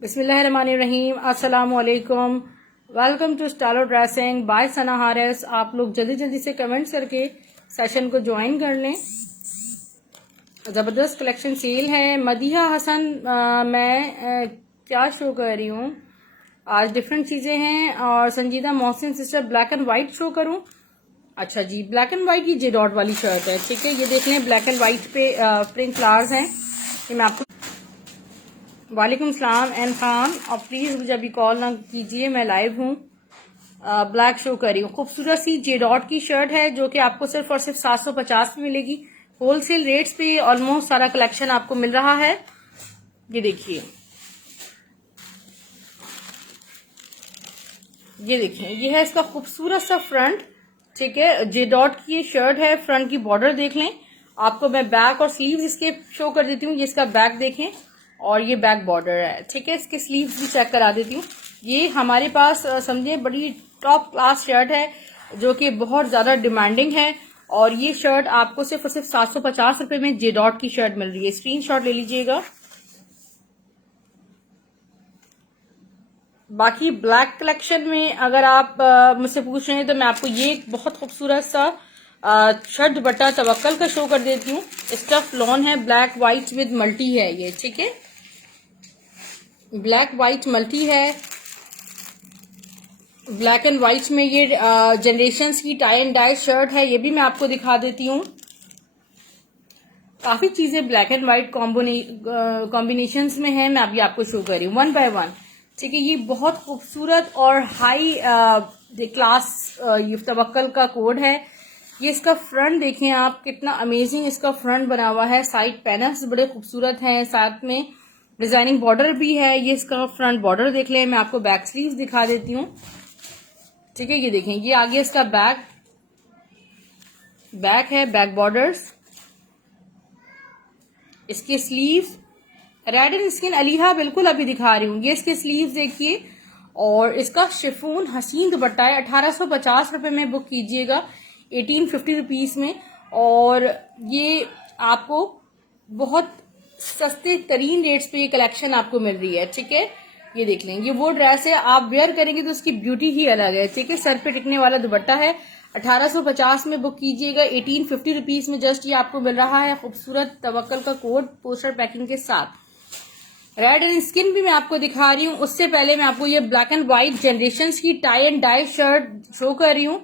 बिस्मिल्लाहिर्रहमानिर्रहीम। अस्सलाम वालेकुम। Welcome to Stylo dressing by Sana Haris. आप लोग जल्दी जल्दी से कमेंट्स करके सेशन को ज्वाइन कर लें। ज़बरदस्त कलेक्शन सेल है। मदीहा हसन मैं क्या शो कर रही हूँ आज, डिफरेंट चीज़ें हैं। और संजीदा Mohsin sister black and white show करूँ। अच्छा जी, ब्लैक एंड वाइट की जे डॉट वाली शर्ट है, ठीक है। ये देख लें, ब्लैक एंड वाइट पे प्रिंट फ्लावर्स हैं। ये मैं आपको वालेकुम सलाम एन खान। और प्लीज़ मुझे अभी कॉल ना कीजिए, मैं लाइव हूँ। ब्लैक शो कर रही हूँ। खूबसूरत सी जे डॉट की शर्ट है जो कि आपको सिर्फ और सिर्फ 750 में मिलेगी। होलसेल रेट्स पे ऑलमोस्ट सारा कलेक्शन आपको मिल रहा है। ये देखिए, ये देखिए, ये है इसका खूबसूरत सा फ्रंट, ठीक है। जे डॉट की ये शर्ट है। फ्रंट की बॉर्डर देख लें। आपको मैं बैक और स्लीव्स इसके शो कर देती हूँ। ये इसका बैक देखें और ये बैक बॉर्डर है, ठीक है। इसके स्लीव्स भी चेक करा देती हूँ। ये हमारे पास समझे बड़ी टॉप क्लास शर्ट है जो कि बहुत ज्यादा डिमांडिंग है। और ये शर्ट आपको सिर्फ और सिर्फ 750 रुपए में जे डॉट की शर्ट मिल रही है। स्क्रीनशॉट ले लीजिएगा। बाकी ब्लैक कलेक्शन में अगर आप मुझसे पूछ रहे हैं तो मैं आपको ये एक बहुत खूबसूरत सा शर्ट दुपट्टा तवक्कल का शो कर देती हूँ। स्टफ लॉन है, ब्लैक व्हाइट विद मल्टी है ये, ठीक है। ब्लैक व्हाइट मल्टी है। ब्लैक एंड व्हाइट में ये जनरेशंस की टाई एंड डाई शर्ट है। ये भी मैं आपको दिखा देती हूँ। काफी चीजें ब्लैक एंड व्हाइट कॉम्बिनेशंस में है, मैं अभी आपको शो कर रही हूँ वन बाय वन, ठीक है। ये बहुत खूबसूरत और हाई क्लास ये तवक्कल का कोड है। ये इसका फ्रंट देखें आप, कितना अमेजिंग इसका फ्रंट बना हुआ है। साइड पैनल्स बड़े खूबसूरत हैं, साथ में डिजाइनिंग बॉर्डर भी है। ये इसका फ्रंट बॉर्डर देख लें। मैं आपको बैक स्लीव्स दिखा देती हूँ, ठीक है। ये देखें, ये आगे इसका बैक है, बैक बॉर्डर्स। इसके स्लीव्स रेड एंड स्किन अलीहा बिल्कुल अभी दिखा रही हूँ। ये इसके स्लीव्स देखिए। और इसका शिफॉन हसीन दुपट्टा है। 1850 रुपए में बुक कीजिएगा, 1850 रुपीज में। और ये आपको बहुत सस्ते तरीन रेट्स पे ये कलेक्शन आपको मिल रही है, ठीक है। ये देख लें, ये वो ड्रेस है आप वेयर करेंगे तो उसकी ब्यूटी ही अलग है, ठीक है। सर पे टिकने वाला दुपट्टा है। 1850 में बुक कीजिएगा, 1850 रुपीज में जस्ट ये आपको मिल रहा है। खूबसूरत तवक्कल का कोड पोस्टर पैकिंग के साथ। रेड एंड स्किन भी मैं आपको दिखा रही हूँ। उससे पहले मैं आपको ये ब्लैक एंड व्हाइट जनरेशंस की tie and dye shirt show कर रही हूँ।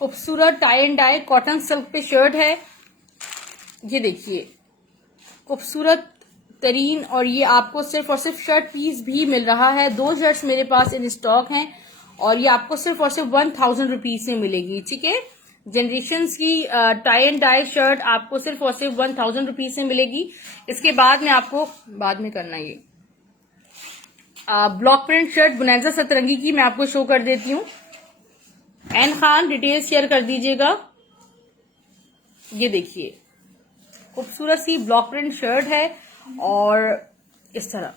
खूबसूरत tie and dye cotton silk पे शर्ट है। ये देखिए, खूबसूरत तरीन। और ये आपको सिर्फ और सिर्फ शर्ट पीस भी मिल रहा है। 2 शर्ट्स मेरे पास इन स्टॉक हैं और ये आपको सिर्फ और सिर्फ 1000 रुपीज में मिलेगी, ठीक है। जनरेशंस की टाई एंड डाई शर्ट आपको सिर्फ और सिर्फ 1000 रुपीज से मिलेगी। इसके बाद में आपको बाद में करना ये ब्लॉक प्रिंट शर्ट बुनैजा सतरंगी की मैं आपको शो कर देती हूँ। एन खान डिटेल शेयर कर दीजिएगा। ये देखिए, खूबसूरत सी ब्लॉक प्रिंट शर्ट है और इस तरह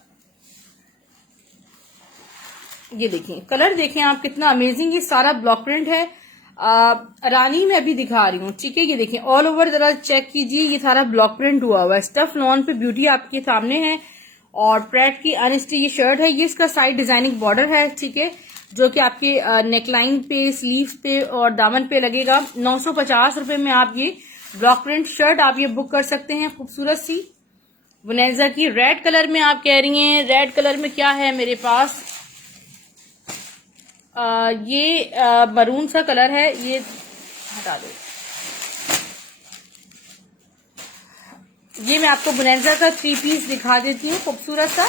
ये देखें, कलर देखें आप कितना अमेजिंग। ये सारा ब्लॉक प्रिंट है। रानी में अभी दिखा रही हूँ, ठीक है। ये देखें, ऑल ओवर जरा चेक कीजिए, ये सारा ब्लॉक प्रिंट हुआ हुआ है। स्टफ लॉन पे ब्यूटी आपके सामने है। और प्रेट की अनस्टी ये शर्ट है। ये इसका साइड डिजाइनिंग बॉर्डर है, ठीक है, जो कि आपके नेकलाइन पे, स्लीव्स पे और दामन पे लगेगा। 950 रुपए में आप ये ब्लॉक प्रिंट शर्ट आप ये बुक कर सकते हैं। खूबसूरत सी वनेजा की रेड कलर में आप कह रही हैं। रेड कलर में क्या है मेरे पास, ये मरून सा कलर है। ये हटा दो। ये मैं आपको बुनेजा का 3 पीस दिखा देती हूँ, खूबसूरत सा।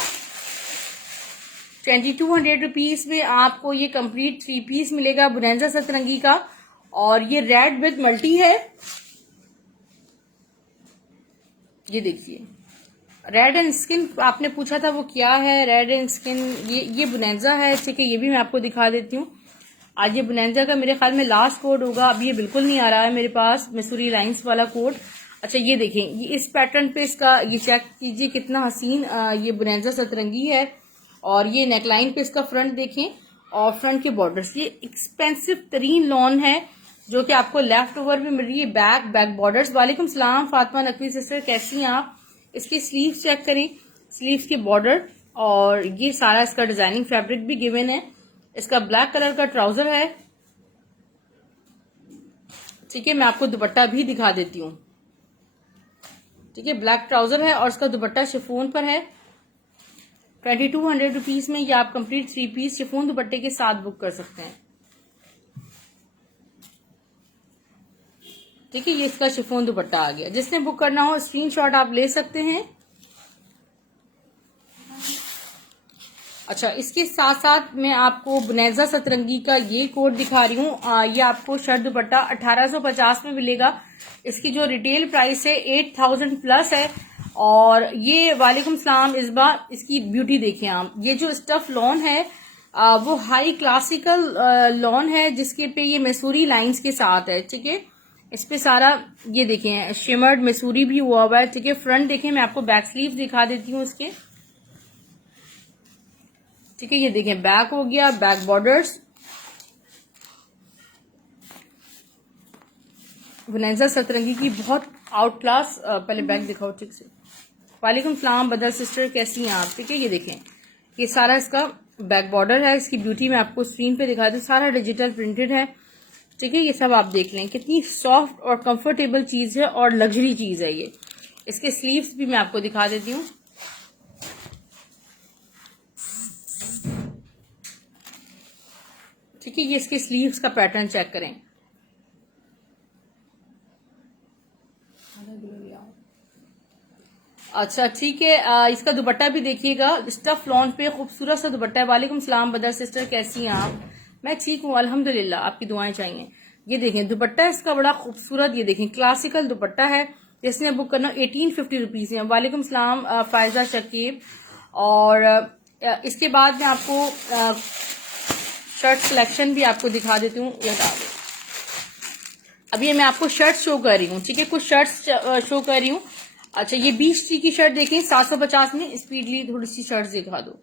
2200 रुपीज में आपको ये कंप्लीट 3 पीस मिलेगा बुनेजा सतरंगी का। और ये रेड विद मल्टी है। ये देखिए, रेड एंड स्किन आपने पूछा था वो क्या है। रेड एंड स्किन ये बुनेजा है, ठीक है। ये भी मैं आपको दिखा देती हूँ। आज ये बुनेजा का मेरे ख्याल में लास्ट कोड होगा। अब ये बिल्कुल नहीं आ रहा है मेरे पास मिसूरी लाइंस वाला कोड। अच्छा, ये देखें, ये इस पैटर्न पे इसका ये चेक कीजिए कितना हसीन ये बुनेजा सतरंगी है। और ये नेकलाइन पे इसका फ्रंट देखें और फ्रंट के बॉर्डर्स। ये एक्सपेंसिव तरीन लॉन है जो कि आपको लेफ्ट ओवर में मिल रही है। Back borders. वालेकुम सलाम फातिमा नकवी सिस्टर, कैसी हैं आप। इसकी स्लीव्स चेक करें, स्लीव्स के बॉर्डर और ये सारा इसका डिजाइनिंग फैब्रिक भी गिवन है। इसका ब्लैक कलर का ट्राउजर है। ठीक है, मैं आपको दुपट्टा भी दिखा देती हूँ। ठीक है, ब्लैक ट्राउजर है और इसका दुपट्टा शिफॉन पर है। 2200 रुपीज में ये आप कंप्लीट 3 पीस शिफॉन दुपट्टे के साथ बुक कर सकते हैं। ठीक है, ये इसका शिफॉन दुपट्टा आ गया। जिसने बुक करना हो स्क्रीनशॉट आप ले सकते हैं। अच्छा, इसके साथ साथ मैं आपको बुनेजा सतरंगी का ये कोड दिखा रही हूँ। ये आपको शर्ट दुपट्टा 1850 में मिलेगा। इसकी जो रिटेल प्राइस है 8000 प्लस है। और ये वालेकुम सलाम, इस बार इसकी ब्यूटी देखें आप। ये जो स्टफ लॉन है वो हाई क्लासिकल लॉन है, जिसके पे ये मैसूरी लाइंस के साथ है। ठीक है, इस पे सारा ये देखें शिमर्ड मैसूरी भी हुआ हुआ है। ठीक है, फ्रंट देखें, मैं आपको बैक स्लीव दिखा देती हूँ इसके। ठीक है, ये देखें बैक हो गया, बैक बॉर्डर्स। वनेजा सतरंगी की बहुत आउट क्लास। पहले बैक दिखाओ ठीक से। वालेकुम सलाम बदर सिस्टर, कैसी हैं आप? ठीक है, ये देखें, ये सारा इसका बैक बॉर्डर है। इसकी ब्यूटी मैं आपको स्क्रीन पे दिखा दूं। सारा डिजिटल प्रिंटेड है। ठीक है, ये सब आप देख लें, कितनी सॉफ्ट और कंफर्टेबल चीज है और लग्जरी चीज है ये। इसके स्लीव्स भी मैं आपको दिखा देती हूँ। ठीक है, ये इसके स्लीव्स का पैटर्न चेक करें। अच्छा ठीक है, इसका दुपट्टा भी देखिएगा। स्टफ लॉन पे खूबसूरत सा दुपट्टा है। वालेकुम सलाम बदर सिस्टर, कैसी हैं आप? मैं ठीक हूँ अल्हम्दुलिल्लाह, आपकी दुआएं चाहिए। ये देखें दुपट्टा इसका बड़ा खूबसूरत, ये देखें क्लासिकल दुपट्टा है। जिसने बुक करना 1850 रुपीज में। वालेकुम सलाम फायजा शकीब। और इसके बाद मैं आपको शर्ट सिलेक्शन भी आपको दिखा देती हूँ। ये हटा दो, अभी मैं आपको शर्ट शो कर रही हूँ। ठीक है, कुछ शर्ट्स शो कर रही हूँ। अच्छा, ये 20 की शर्ट देखें 750 में। स्पीडली थोड़ी सी शर्ट्स दिखा दो।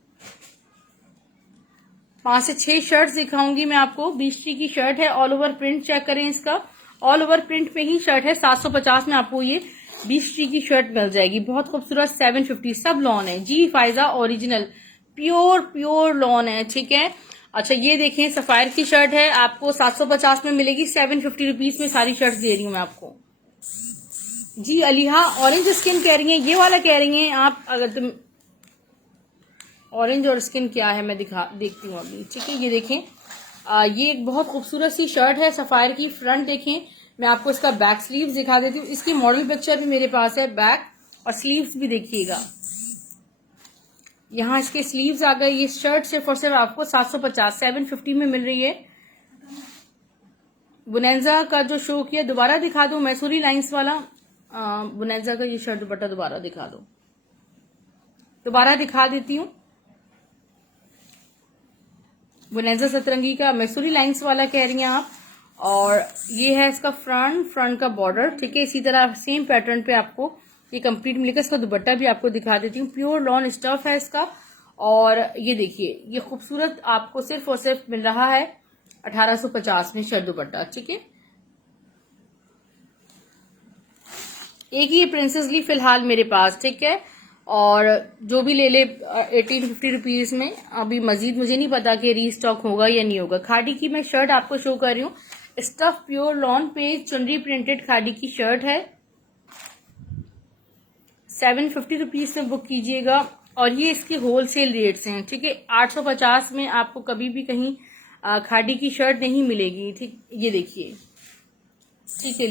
5 से 6 शर्ट्स दिखाऊंगी मैं आपको। 20 की शर्ट है, ऑल ओवर प्रिंट चेक करें इसका। ऑल ओवर प्रिंट में ही शर्ट है। 750 में आपको ये 20 की शर्ट मिल जाएगी। बहुत खूबसूरत 750 सब लॉन है जी। फायजा ओरिजिनल प्योर लॉन है। ठीक है, अच्छा ये देखें सफायर की शर्ट है, आपको 750 में मिलेगी। 750 रुपीज में सारी शर्ट्स दे रही हूँ मैं आपको। जी अलीहा ऑरेंज स्किन कह रही हैं, ये वाला कह रही हैं आप? अगर तुम ऑरेंज और स्किन क्या है मैं देखती हूँ अभी। ठीक है, ये देखें ये एक बहुत खूबसूरत सी शर्ट है सफायर की। फ्रंट देखें, मैं आपको इसका बैक स्लीव्स दिखा देती हूँ। इसकी मॉडल पिक्चर भी मेरे पास है। बैक और स्लीव्स भी देखिएगा। यहाँ इसके स्लीव्स आ गए। ये शर्ट सिर्फ और सिर्फ आपको 750 में मिल रही है। बुनेजा का जो शो किया दोबारा दिखा दो, मैसूरी लाइंस वाला। बुनेजा का ये शर्ट दुपट्टा दोबारा दिखा दो। दोबारा दिखा देती हूँ। बुनेजा सतरंगी का मैसूरी लाइंस वाला कह रही हैं आप। और ये है इसका फ्रंट का बॉर्डर। ठीक है, इसी तरह सेम पैटर्न पे आपको ये कंप्लीट मिलेगा। इसका दुपट्टा भी आपको दिखा देती हूँ। प्योर लॉन स्टफ है इसका। और ये देखिए, ये खूबसूरत आपको सिर्फ और सिर्फ मिल रहा है 1850 में शर्ट दुपट्टा। ठीक है, एक ही प्रिंसेस ली फिलहाल मेरे पास। ठीक है, और जो भी ले ले 1850 रुपीज में। अभी मजीद मुझे नहीं पता कि रीस्टॉक होगा या नहीं होगा। खादी की मैं शर्ट आपको शो कर रही हूँ। स्टफ प्योर लॉन पे चुनरी प्रिंटेड खादी की शर्ट है। 750 रुपीज में बुक कीजिएगा। और ये इसके होलसेल रेट्स हैं। ठीक है, 850 में आपको कभी भी कहीं खादी की शर्ट नहीं मिलेगी। ठीक, ये देखिए। ठीक है,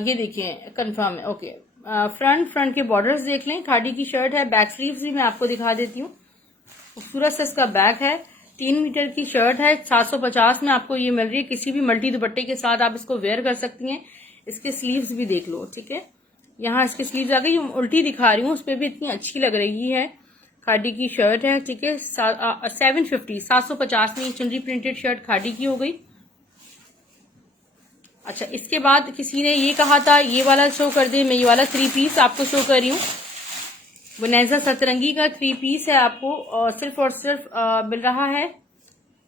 ये देखिए कंफर्म है। ओके, फ्रंट के बॉर्डर्स देख लें। खादी की शर्ट है। बैक स्लीव्स भी मैं आपको दिखा देती हूँ। खूबसूरत सा इसका बैक है। 3 मीटर की शर्ट है। 750 में आपको ये मिल रही है। किसी भी मल्टी दुपट्टे के साथ आप इसको वेयर कर सकती हैं। इसके स्लीव्स भी देख लो। ठीक है, यहाँ इसके स्लीव्स आ गई। उल्टी दिखा रही हूँ, उस पर भी इतनी अच्छी लग रही है। खादी की शर्ट है। ठीक है, 750 में चुनरी प्रिंटेड शर्ट खादी की हो गई। अच्छा, इसके बाद किसी ने ये कहा था ये वाला शो कर दे, मैं ये वाला 3 पीस आपको शो कर रही हूँ। बुनेजा सतरंगी का 3 पीस है। आपको सिर्फ और सिर्फ मिल रहा है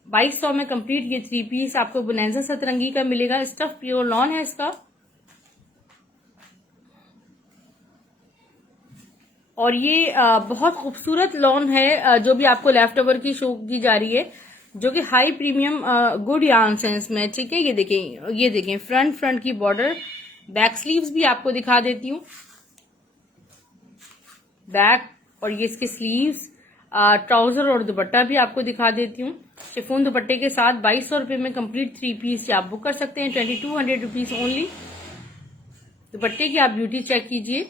2200 में कंप्लीट। ये 3 पीस आपको बुनेजा सतरंगी का मिलेगा। स्टफ प्योर लॉन है इसका। और ये बहुत खूबसूरत लॉन है जो भी आपको लेफ्ट ओवर की शो की जा रही है, जो कि हाई प्रीमियम गुड यार्न से इसमें, ठीक है। ये देखें फ्रंट की बॉर्डर, बैक स्लीव्स भी आपको दिखा देती हूँ, बैक और ये इसके स्लीव्स, ट्राउजर और दुपट्टा भी आपको दिखा देती हूँ। शिफॉन दुपट्टे के साथ 2200 रुपये में कंप्लीट 3 पीस आप बुक कर सकते हैं, 2200 रुपीज ओनली। दुपट्टे की आप ब्यूटी चेक कीजिए,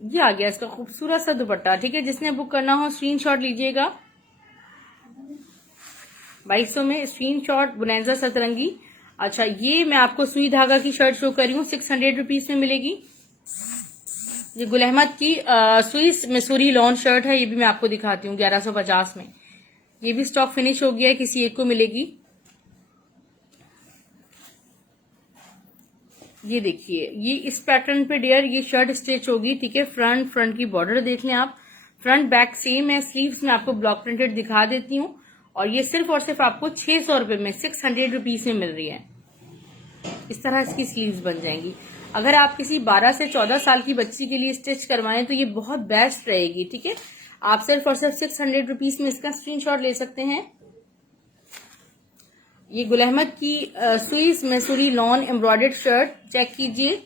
ये आ गया इसका खूबसूरत सा दुपट्टा, ठीक है। जिसने बुक करना हो स्क्रीनशॉट लीजिएगा। 2200 में स्क्रीनशॉट बोनांजा सतरंगी। अच्छा, ये मैं आपको सुई धागा की शर्ट शो कर रही हूँ, 600 रुपीज में मिलेगी। ये गुल अहमद की सुई मिसूरी लॉन शर्ट है, ये भी मैं आपको दिखाती हूँ 1150 में। ये भी स्टॉक फिनिश हो गया है, किसी एक को मिलेगी। ये देखिए, ये इस पैटर्न पे डियर ये शर्ट स्टिच होगी, ठीक है। फ्रंट की बॉर्डर देख लें आप, फ्रंट बैक सेम है। स्लीव्स में आपको ब्लॉक प्रिंटेड दिखा देती हूँ, और ये सिर्फ और सिर्फ आपको 600 रुपये में 600 रुपीज में मिल रही है। इस तरह इसकी स्लीव्स बन जाएंगी। अगर आप किसी 12 से 14 साल की बच्ची के लिए स्टिच करवाएं तो ये बहुत बेस्ट रहेगी, ठीक है। आप सिर्फ और सिर्फ 600 रुपीज में इसका स्क्रीनशॉट ले सकते हैं। ये गुल अहमद की सुई Mysuri lawn embroidered shirt check कीजिए।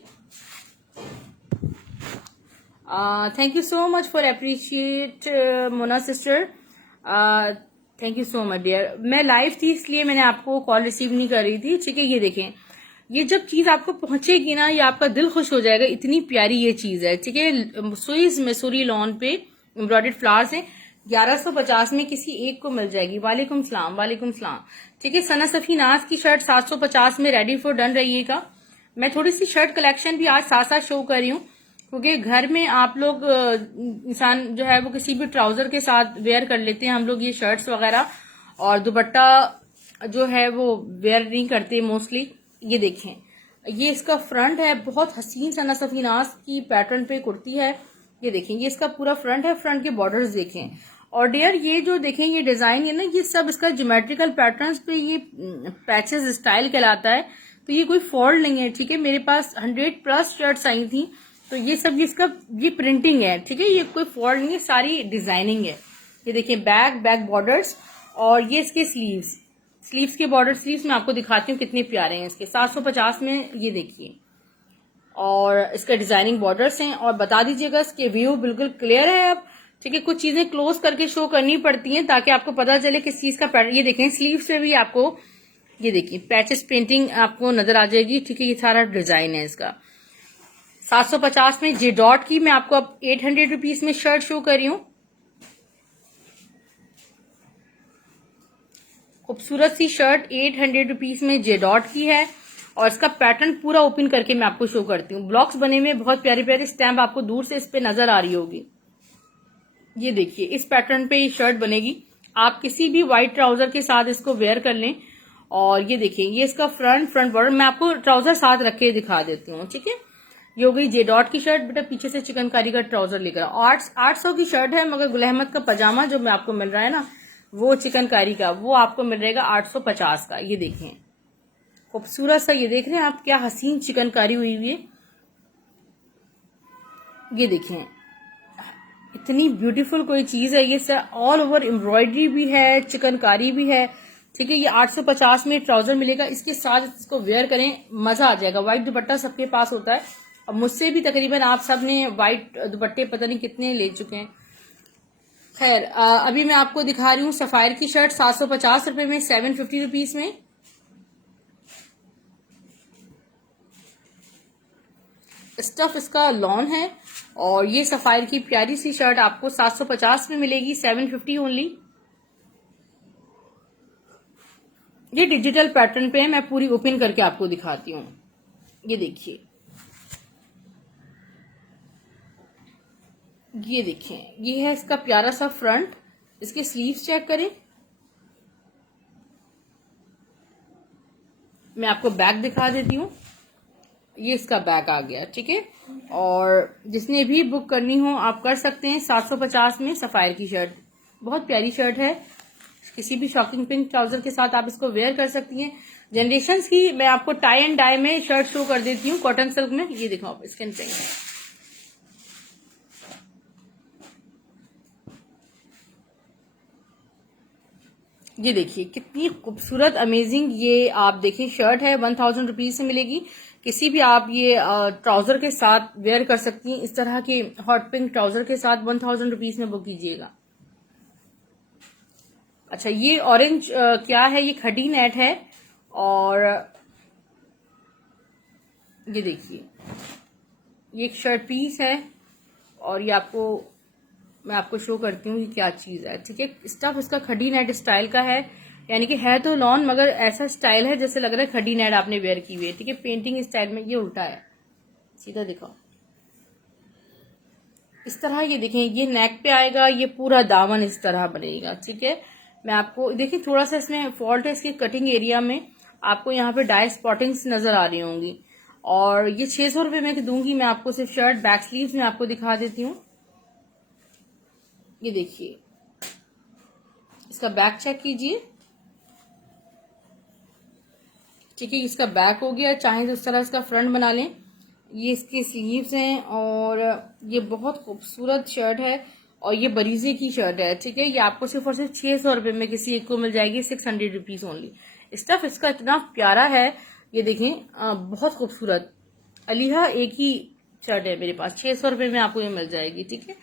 Thank you so much for appreciate Mona sister, thank you so much dear. मैं लाइव थी इसलिए मैंने आपको कॉल रिसीव नहीं कर रही थी, ठीक है। ये देखें, ये जब चीज आपको पहुंचेगी ना, ये आपका दिल खुश हो जाएगा, इतनी प्यारी ये चीज है, ठीक है। सुई मैसूरी लॉन पे एम्ब्रॉयडर्ड फ्लावर्स है, 1150 में किसी एक को मिल जाएगी। वालेकुम सलाम, ठीक है। सना सफी नाज की शर्ट 750 में रेडी फॉर डन रहिएगा। मैं थोड़ी सी शर्ट कलेक्शन भी आज साथ साथ शो कर रही हूँ, क्योंकि घर में आप लोग इंसान जो है वो किसी भी ट्राउजर के साथ वेयर कर लेते हैं हम लोग ये शर्ट्स वगैरह, और दुपट्टा जो है वो वेयर नहीं करते मोस्टली। ये देखें, ये इसका फ्रंट है, बहुत हसीन सना सफी नाज की पैटर्न पे कुर्ती है। ये देखें, ये इसका पूरा फ्रंट है, फ्रंट के बॉर्डर्स देखें। और डियर ये जो देखें ये डिजाइन है ना, ये सब इसका ज्योमेट्रिकल पैटर्न्स पे ये पैचेस स्टाइल कहलाता है, तो ये कोई फॉल्ट नहीं है, ठीक है। मेरे पास 100+ शर्ट्स आई थी, तो ये सब इसका ये प्रिंटिंग है, ठीक है। ये कोई फॉल्ट नहीं है, सारी डिजाइनिंग है। ये देखिए बैक बॉर्डर्स, और ये इसके स्लीव्स के बॉर्डर, स्लीव्स मैं आपको दिखाती हूँ कितने प्यारे हैं इसके। 750 में ये देखिए, और इसका डिजाइनिंग बॉर्डर्स हैं। और बता दीजिएगा इसके व्यू बिल्कुल क्लियर है अब, ठीक है। कुछ चीजें क्लोज करके शो करनी पड़ती हैं ताकि आपको पता चले किस चीज का पैटर्न। ये देखें, स्लीव से भी आपको ये देखिए पैचेस पेंटिंग आपको नजर आ जाएगी, ठीक है। ये सारा डिजाइन है इसका। 750 में जे डॉट की मैं आपको अब 800 रुपीज में शर्ट शो कर रही हूँ। खूबसूरत सी शर्ट 800 रुपीज में जे डॉट की है, और इसका पैटर्न पूरा ओपन करके मैं आपको शो करती हूँ। ब्लॉक्स बने हुए बहुत प्यारे प्यारे, स्टैम्प आपको दूर से इस पे नजर आ रही होगी। ये देखिए, इस पैटर्न पे ये शर्ट बनेगी, आप किसी भी व्हाइट ट्राउजर के साथ इसको वेयर कर लें। और ये देखिए, ये इसका फ्रंट बॉर्डर, मैं आपको ट्राउजर साथ रख के दिखा देती हूँ, ठीक है। ये हो गई जे डॉट की शर्ट, बेटा पीछे से चिकनकारी का ट्राउजर लेकर 800 की शर्ट है, मगर गुल अहमद का पजामा जो मैं आपको मिल रहा है ना, वो चिकनकारी का, वो आपको मिल रहेगा 850 का। ये देखें खूबसूरत सा, ये देख रहे हैं आप क्या हसीन चिकनकारी हुई हुई है। ये देखें इतनी ब्यूटीफुल कोई चीज है, ये सर ऑल ओवर एम्ब्रॉयडरी भी है, चिकनकारी भी है, ठीक है। ये 850 में ट्राउजर मिलेगा, इसके साथ इसको वेयर करें, मजा आ जाएगा। व्हाइट दुपट्टा सबके पास होता है, और मुझसे भी तकरीबन आप सब ने व्हाइट दुपट्टे पता नहीं कितने ले चुके हैं। खैर अभी मैं आपको दिखा रही हूँ सफायर की शर्ट 750 रुपए में 750 रुपीज में। स्टफ इसका लॉन है, और ये सफायर की प्यारी सी शर्ट आपको 750 में मिलेगी, 750 ओनली। ये डिजिटल पैटर्न पे है, मैं पूरी ओपन करके आपको दिखाती हूँ। ये देखिए, ये देखें, ये है इसका प्यारा सा फ्रंट। इसके स्लीव्स चेक करें, मैं आपको बैक दिखा देती हूँ। ये इसका बैक आ गया, ठीक है। और जिसने भी बुक करनी हो आप कर सकते हैं 750 में। सफायर की शर्ट बहुत प्यारी शर्ट है, किसी भी शॉकिंग पिंक ट्राउजर के साथ आप इसको वेयर कर सकती हैं। जनरेशंस की मैं आपको टाई एंड डाई में शर्ट शो कर देती हूँ, कॉटन सिल्क में। ये देखो आप, इसके नीचे ये देखिए कितनी खूबसूरत अमेजिंग ये आप देखिए शर्ट है, 1000 रुपीज से मिलेगी। किसी भी आप ये ट्राउजर के साथ वेयर कर सकती हैं, इस तरह के हॉट पिंक ट्राउजर के साथ 1000 रुपीज में बुक कीजिएगा। अच्छा ये ऑरेंज क्या है, ये खड़ी नेट है और ये देखिए ये एक शर्ट पीस है और ये मैं आपको शो करती हूँ कि क्या चीज है। ठीक है, स्टफ इसका खड़ी नेट स्टाइल का है, यानी कि है तो लॉन मगर ऐसा स्टाइल है जैसे लग रहा है खड़ी नेट आपने वेयर की हुई है। ठीक है, पेंटिंग स्टाइल में ये उल्टा है, सीधा दिखाओ इस तरह। ये देखें ये नेक पे आएगा, ये पूरा दामन इस तरह बनेगा। ठीक है, मैं आपको देखिए थोड़ा सा इसमें फॉल्ट है इसके कटिंग एरिया में, आपको यहाँ पे डाई स्पॉटिंग्स नजर आ रही होंगी। और ये 600 रुपये में दूंगी मैं आपको, सिर्फ शर्ट बैक स्लीव्स में आपको दिखा देती हूँ। ये देखिए इसका बैक चेक कीजिए। ठीक है, इसका बैक हो गया, चाहे तो इस तरह इसका फ्रंट बना लें। ये इसके स्लीव्स हैं और ये बहुत खूबसूरत शर्ट है और ये बरीजे की शर्ट है। ठीक है, ये आपको सिर्फ और सिर्फ 600 रुपये में किसी एक को मिल जाएगी, 600 रुपीज ओनली। स्टफ इसका इतना प्यारा है, ये देखें बहुत खूबसूरत। अलीहा एक ही शर्ट है मेरे पास, 600 रुपये में आपको ये मिल जाएगी। ठीक है,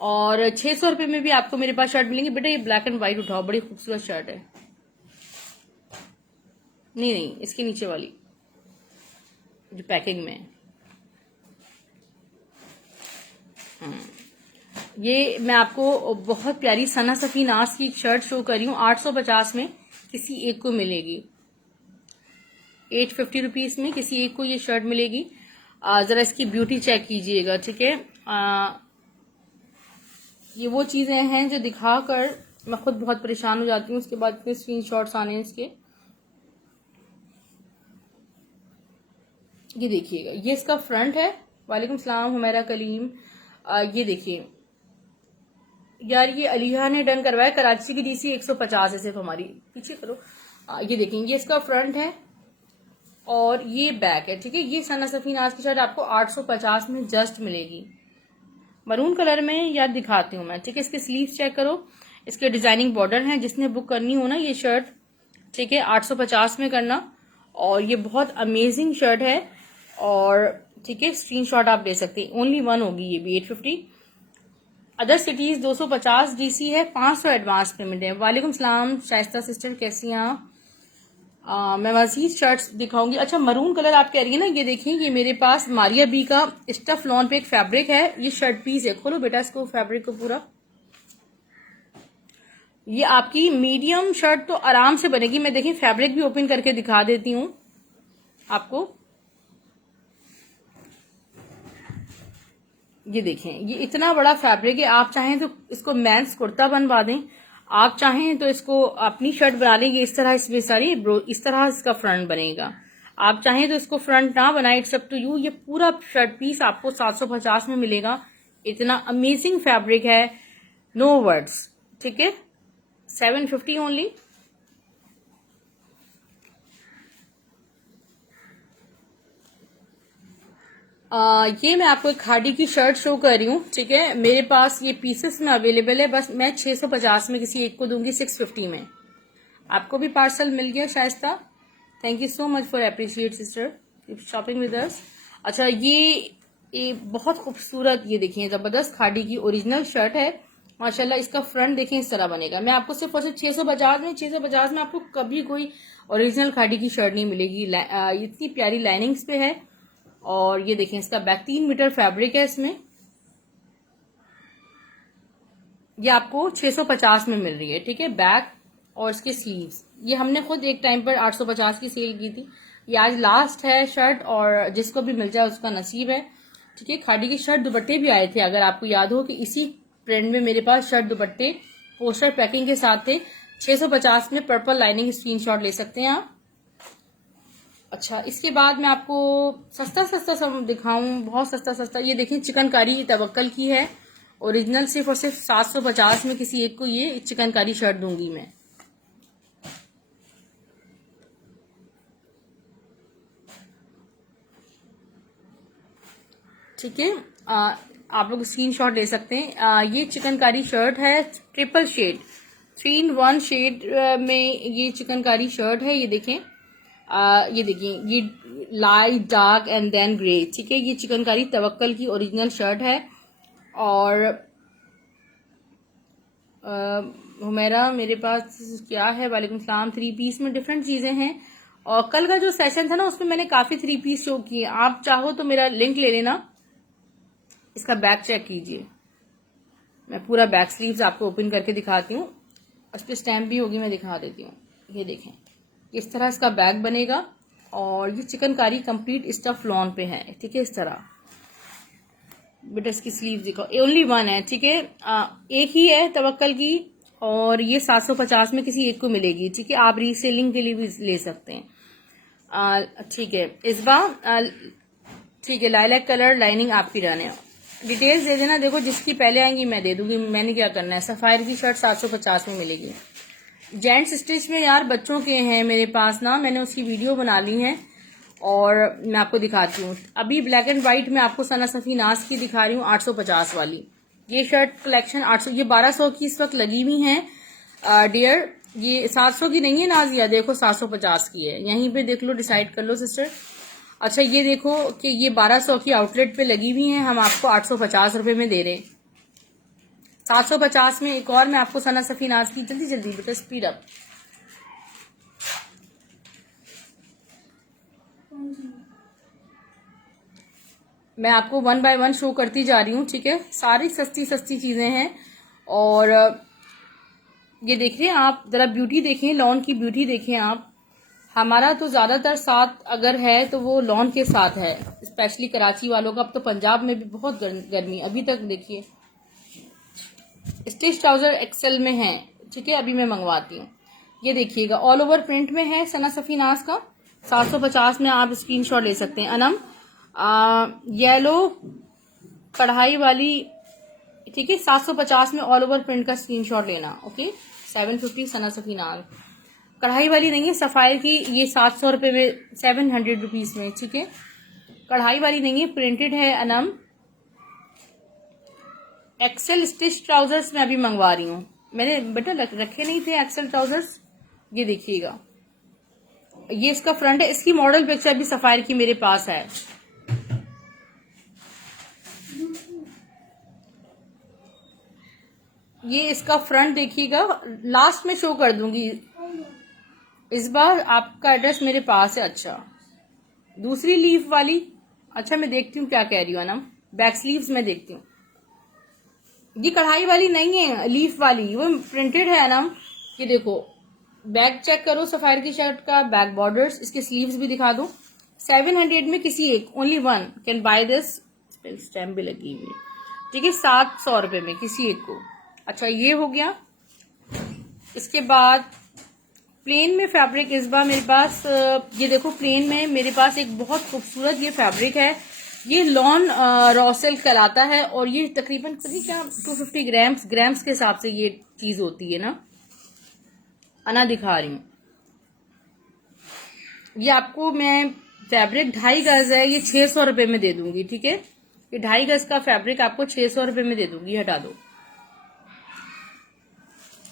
और 600 रुपये में भी आपको मेरे पास शर्ट मिलेंगी। बेटा ये ब्लैक एंड व्हाइट उठाओ, बड़ी खूबसूरत शर्ट है। नहीं इसके नीचे वाली जो पैकिंग में है। ये मैं आपको बहुत प्यारी सना सफी नाज की शर्ट शो कर रही हूँ, 850 में किसी एक को मिलेगी, 850 रुपीज में किसी एक को ये शर्ट मिलेगी। जरा इसकी ब्यूटी चेक कीजिएगा। ठीक है, ये वो चीजें हैं जो दिखाकर मैं खुद बहुत परेशान हो जाती हूँ, उसके बाद इतने स्क्रीनशॉट्स आने हैं इसके। ये देखिएगा ये इसका फ्रंट है। वालेकुम सलाम हुमैरा कलीम। ये देखिए यार ये अलीहा ने डन करवाया, कराची की डीसी 150 है सिर्फ हमारी, पीछे करो। ये देखेंगे इसका फ्रंट है और ये बैक है। ठीक है, ये सना सफी नाज की शर्ट आपको 850 में जस्ट मिलेगी, मरून कलर में। यार दिखाती हूँ मैं। ठीक है, इसके स्लीव्स चेक करो, इसके डिजाइनिंग बॉर्डर हैं। जिसने बुक करनी हो ना ये शर्ट, ठीक है 850 में करना। और ये बहुत अमेजिंग शर्ट है और ठीक है स्क्रीनशॉट आप ले सकते हैं, ओनली वन होगी ये भी 850। अदर सिटीज 250 डीसी है, 500 एडवांस पेमेंट है। वालेकुम सलाम शाइस्ता सिस्टर, कैसी हैं आप? मैं मजीद शर्ट्स दिखाऊंगी। अच्छा मरून कलर आप कह रही है ना, ये देखिए ये मेरे पास मारिया बी का स्टफ लॉन पे एक फैब्रिक है, ये शर्ट पीस है। खोलो बेटा इसको, फैब्रिक को पूरा। ये आपकी मीडियम शर्ट तो आराम से बनेगी। मैं देखिए फैब्रिक भी ओपन करके दिखा देती हूँ आपको। ये देखें ये इतना बड़ा फैब्रिक है, आप चाहें तो इसको मेंस कुर्ता बनवा दें, आप चाहें तो इसको अपनी शर्ट बना लेंगे इस तरह। इसमें सारी इस तरह इसका फ्रंट बनेगा, आप चाहें तो इसको फ्रंट ना बनाए, इट्स अप टू यू। ये पूरा शर्ट पीस आपको 750 में मिलेगा, इतना अमेजिंग फैब्रिक है, नो वर्ड्स। ठीक है, 750 ओनली। ये मैं आपको एक खादी की शर्ट शो कर रही हूँ। ठीक है, मेरे पास ये पीसेस में अवेलेबल है, बस मैं 650 में किसी एक को दूंगी, 650 में। आपको भी पार्सल मिल गया Shaista, thank you so much for appreciate sister shopping with us. अच्छा ये बहुत खूबसूरत, ये देखिए जबरदस्त खादी की ओरिजिनल शर्ट है माशाल्लाह। इसका फ्रंट देखें इस तरह बनेगा। मैं आपको सिर्फ और सिर्फ 650 में आपको कभी कोई ओरिजिनल खादी की शर्ट नहीं मिलेगी। इतनी प्यारी लाइनिंग्स पे है और ये देखें इसका बैक 3 मीटर फैब्रिक है इसमें। ये आपको 650 में मिल रही है। ठीक है, बैक और इसके स्लीव्स ये हमने खुद एक टाइम पर 850 की सेल की थी, ये आज लास्ट है शर्ट और जिसको भी मिल जाए उसका नसीब है। ठीक है, खादी की शर्ट दुपट्टे भी आए थे, अगर आपको याद हो कि इसी ट्रेंड में मेरे पास शर्ट दुपट्टे पोस्टर पैकिंग के साथ थे। 650 में पर्पल लाइनिंग, स्क्रीनशॉट ले सकते हैं आप। अच्छा इसके बाद मैं आपको सस्ता सब दिखाऊं, बहुत सस्ता। ये देखिए चिकनकारी तवक्कल की है, ओरिजिनल सिर्फ और सिर्फ 750 में किसी एक को ये चिकनकारी शर्ट दूंगी मैं। ठीक है, आप लोग स्क्रीनशॉट ले सकते हैं। ये चिकनकारी शर्ट है, ट्रिपल शेड 3-in-1 शेड में ये चिकनकारी शर्ट है। ये देखें, ये देखिए, ये light dark and then grey, ठीक है। ये चिकनकारी तवक्कल की ओरिजिनल शर्ट है। और हुमैरा मेरे पास क्या है, वालेकुम सलाम, 3 पीस में डिफरेंट चीजें हैं। और कल का जो सेशन था ना, उसमें मैंने काफी 3 पीस शो किए। आप चाहो तो मेरा लिंक ले लेना, इसका बैक चेक कीजिए। मैं पूरा बैक स्लीव्स आपको ओपन करके दिखाती हूँ, उस पर स्टैम्प भी होगी, मैं दिखा देती हूँ। ये देखें, इस तरह इसका बैक बनेगा। और ये चिकनकारी कंप्लीट स्टफ लॉन पे है, ठीक है। इस तरह बेटा इसकी स्लीव देखो, ओनली 1 है, ठीक है। एक ही है तवक्कल की, और ये 750 में किसी एक को मिलेगी, ठीक है। आप रीसेलिंग के लिए भी ले सकते हैं, ठीक है। इस बार ठीक है, लाइलैक कलर, लाइनिंग आपकी रहने। डिटेल्स दे देना, देखो जिसकी पहले आएंगी मैं दे दूंगी, मैंने क्या करना है। सफायर की शर्ट 750 में मिलेगी। जेंट्स स्टिच में यार बच्चों के हैं मेरे पास ना, मैंने उसकी वीडियो बना ली है और मैं आपको दिखाती हूँ। अभी ब्लैक एंड व्हाइट में आपको सना सफी नाज की दिखा रही हूँ, 850 वाली। ये शर्ट कलेक्शन 800, ये 1200 की इस वक्त लगी हुई है डियर। ये 700 की नहीं है नाजिया, देखो 750 की है। यहीं पे देख लो, डिसाइड कर लो सिस्टर। अच्छा ये देखो कि ये 1200 की आउटलेट पे लगी हुई है, हम आपको 850 रुपए में दे रहे हैं। 750 में एक और मैं आपको सना सफी नाज की, जल्दी जल्दी बेटा स्पीड अप। मैं आपको 1 बाय 1 शो करती जा रही हूँ, ठीक है। सारी सस्ती सस्ती चीजें हैं। और ये देख रहे हैं आप, जरा ब्यूटी देखें, लॉन की ब्यूटी देखें आप। हमारा तो ज्यादातर साथ अगर है तो वो लॉन के साथ है, स्पेशली कराची वालों का। अब तो पंजाब में भी बहुत गर्मी अभी तक। देखिए स्टिच ट्राउजर एक्सेल में है, ठीक है। अभी मैं मंगवाती हूँ। ये देखिएगा, ऑल ओवर प्रिंट में है सना सफी नाज का। 750 में आप स्क्रीनशॉट ले सकते हैं। अनम येलो कढ़ाई वाली, ठीक है। 750 में ऑल ओवर प्रिंट का स्क्रीनशॉट लेना, ओके। 750 सना सफी नाज, कढ़ाई वाली नहीं है, सफायर की। ये 700 रुपए में, 700 रुपीज में, ठीक है। कढ़ाई वाली नहीं है, प्रिंटेड है। अनम एक्सेल स्टिच ट्राउजर्स मैं अभी मंगवा रही हूँ, मैंने बेटा रखे नहीं थे एक्सेल ट्राउजर्स। ये देखिएगा, ये इसका फ्रंट है। इसकी मॉडल पिक्चर भी सफायर की मेरे पास है। ये इसका फ्रंट देखिएगा, लास्ट में शो कर दूंगी। इस बार आपका एड्रेस मेरे पास है। अच्छा दूसरी लीफ वाली, अच्छा मैं देखती हूँ क्या कह रही हूँ ना। बैक स्लीव्स में देखती हूँ, ये कढ़ाई वाली नहीं है, लीफ वाली, वो प्रिंटेड है ना। ये देखो बैक चेक करो सफायर की शर्ट का, बैक बॉर्डर्स, इसके स्लीव्स भी दिखा दूं। 700 में किसी एक, only 1 can by this. Stamp भी लगी हुई है, ठीक है। 700 रुपए में किसी एक को। अच्छा ये हो गया। इसके बाद प्लेन में फैब्रिक इस बार मेरे पास, ये देखो प्लेन में मेरे पास एक बहुत खूबसूरत ये फैब्रिक है। ये लॉन रॉ सिल्क कहलाता है और ये तकरीबन क्या 250 ग्राम्स के हिसाब से ये चीज होती है ना। अना दिखा रही हूँ, ये आपको मैं फैब्रिक 2.5 गज है, ये 600 रुपए में दे दूंगी, ठीक है। ये 2.5 गज का फैब्रिक आपको 600 रुपए में दे दूंगी। हटा दो,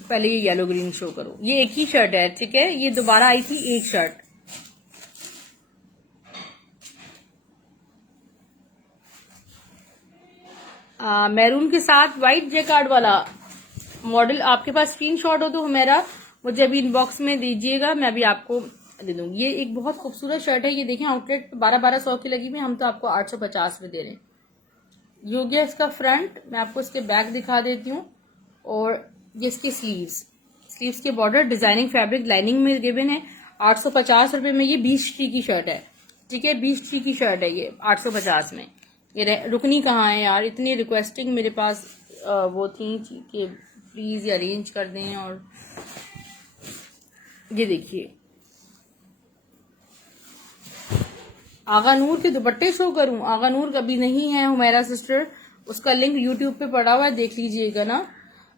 पहले ये येलो ग्रीन शो करो। ये एक ही शर्ट है, ठीक है। ये दोबारा आई थी एक शर्ट। मैरून के साथ व्हाइट जेकार्ड वाला मॉडल आपके पास स्क्रीनशॉट हो तो मेरा मुझे अभी इनबॉक्स में दीजिएगा, मैं अभी आपको दे दूंगी। ये एक बहुत खूबसूरत शर्ट है। ये देखें आउटलेट 1200 की लगी हुई, हम तो आपको 850 में दे रहे हैं। ये हो गया इसका फ्रंट। मैं आपको इसके बैक दिखा देती हूँ। और ये इसकी स्लीव्स के बॉर्डर डिजाइनिंग फैब्रिक लाइनिंग में गिवन है। 850 रुपए में ये 20 ट्री की शर्ट है, ठीक है। 20 ट्री की शर्ट है ये 850 में। ये रुकनी कहाँ है यार, इतनी रिक्वेस्टिंग मेरे पास वो थी कि प्लीज ये अरेंज कर दें। और ये देखिए आगा नूर के दुपट्टे शो करूं। आगा नूर कभी नहीं है हुमैरा सिस्टर, उसका लिंक यूट्यूब पे पड़ा हुआ है, देख लीजिएगा ना।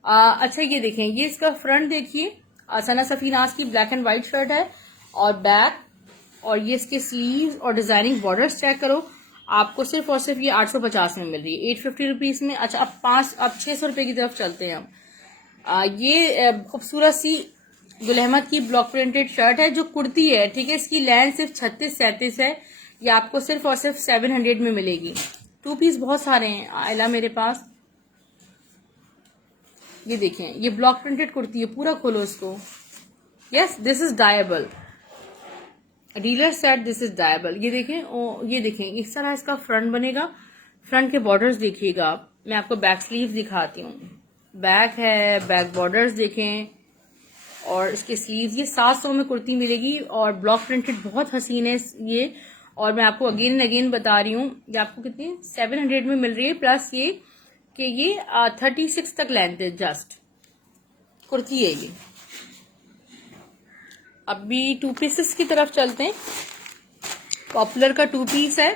अच्छा ये देखें, ये इसका फ्रंट देखिए, सना सफी नाज की ब्लैक एंड व्हाइट शर्ट है और बैक, और ये इसके स्लीव्स और डिजाइनिंग बॉर्डर्स चेक करो। आपको सिर्फ और सिर्फ ये 850 में मिल रही है, 850 रुपीज में। अच्छा अब 600 रुपए की तरफ चलते हैं हम। ये खूबसूरत सी गुल अहमद की ब्लॉक प्रिंटेड शर्ट है जो कुर्ती है, ठीक है। इसकी लेंथ सिर्फ 36-37 है। ये आपको सिर्फ और सिर्फ 700 में मिलेगी। 2 पीस बहुत सारे हैं आयला मेरे पास। ये देखें, ये ब्लॉक प्रिंटेड कुर्ती है, पूरा खोलो इसको। Yes, this is dyeable dealer set, this is dyeable. ये देखें, ये देखें, इस तरह इसका फ्रंट बनेगा। फ्रंट के बॉर्डर्स देखिएगा आप। मैं आपको बैक स्लीव दिखाती हूँ। बैक है, बैक बॉर्डर्स देखें, और इसके स्लीव्स। ये 700 में कुर्ती मिलेगी और ब्लॉक प्रिंटेड बहुत हसीन है ये। और मैं आपको अगेन एंड अगेन बता रही हूँ, ये आपको कितनी 700 में मिल रही है। प्लस ये कि ये 36 तक लेंथ है, जस्ट कुर्ती है ये। अभी 2 पीसेस की तरफ चलते हैं। पॉपुलर का 2 पीस है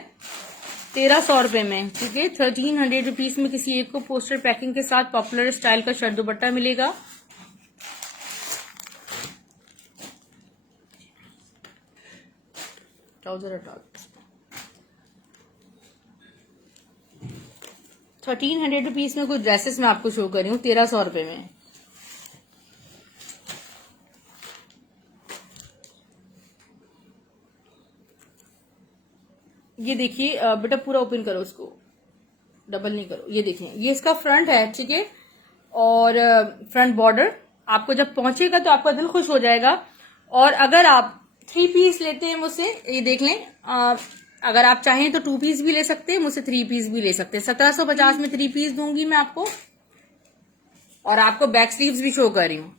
1300 रुपए में, ठीक है। 1300 रुपीज में किसी एक को पोस्टर पैकिंग के साथ पॉपुलर स्टाइल का शर्ट दुपट्टा मिलेगा। ट्राउजर हटा, 1300 रुपीज में कुछ ड्रेसेस मैं आपको शो कर रही हूँ 1300 रुपए में। ये देखिए बेटा, पूरा ओपन करो उसको, डबल नहीं करो। ये देखें, ये इसका फ्रंट है, ठीक है। और फ्रंट बॉर्डर आपको जब पहुंचेगा तो आपका दिल खुश हो जाएगा। और अगर आप 3 पीस लेते हैं मुझसे, ये देख लें, अगर आप चाहें तो 2 पीस भी ले सकते हैं, मुझसे 3 पीस भी ले सकते हैं। 1750 में 3 पीस दूंगी मैं आपको। और आपको बैक स्लीव्स भी शो कर रही हूँ।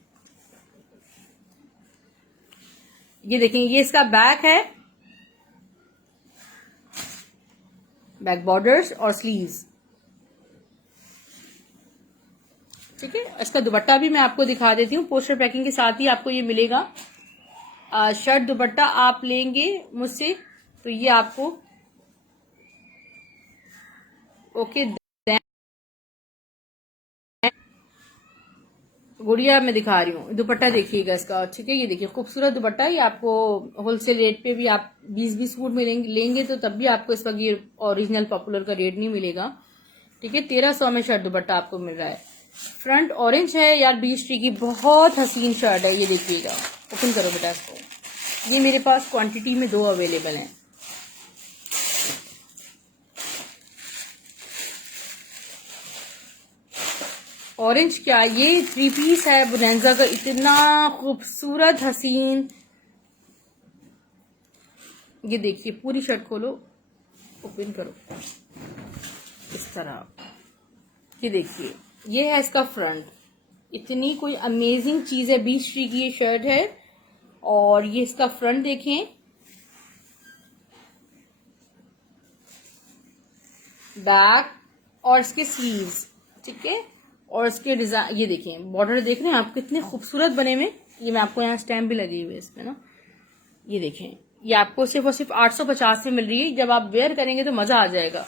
ये देखें, ये इसका बैक है, बैक बॉर्डर्स और स्लीव्स, ठीक है। इसका दुपट्टा भी मैं आपको दिखा देती हूँ। पोस्टर पैकिंग के साथ ही आपको ये मिलेगा। शर्ट दुपट्टा आप लेंगे मुझसे तो ये आपको ओके। गुड़िया मैं दिखा रही हूँ, दुपट्टा देखिएगा इसका, ठीक है। ये देखिए खूबसूरत दुपट्टा है। ये आपको होलसेल रेट पे भी आप 20-20 सूट में लेंगे तो तब भी आपको इस वक्त ये ओरिजिनल पॉपुलर का रेट नहीं मिलेगा, ठीक है। 1300 में शर्ट दुपट्टा आपको मिल रहा है। फ्रंट ऑरेंज है यार, बीच ट्री की बहुत हसीन शर्ट है। ये देखिएगा, ओपन करो बेटा इसको। ये मेरे पास क्वांटिटी में 2 अवेलेबल हैं। ऑरेंज क्या, ये 3 पीस है बोनेंजा का, इतना खूबसूरत हसीन। ये देखिए, पूरी शर्ट खोलो, ओपन करो इस तरह। ये देखिए, ये है इसका फ्रंट। इतनी कोई अमेजिंग चीज है, 20 ट्री की ये शर्ट है। और ये इसका फ्रंट देखें, बैक और इसके स्लीव्स, ठीक है। और इसके डिजाइन ये देखें, बॉर्डर देख रहे हैं आप कितने खूबसूरत बने हुए। ये मैं आपको यहाँ स्टैम्प भी लगी हुई है इसमें ना। ये देखें, ये आपको सिर्फ और सिर्फ 850 में मिल रही है। जब आप वेयर करेंगे तो मजा आ जाएगा।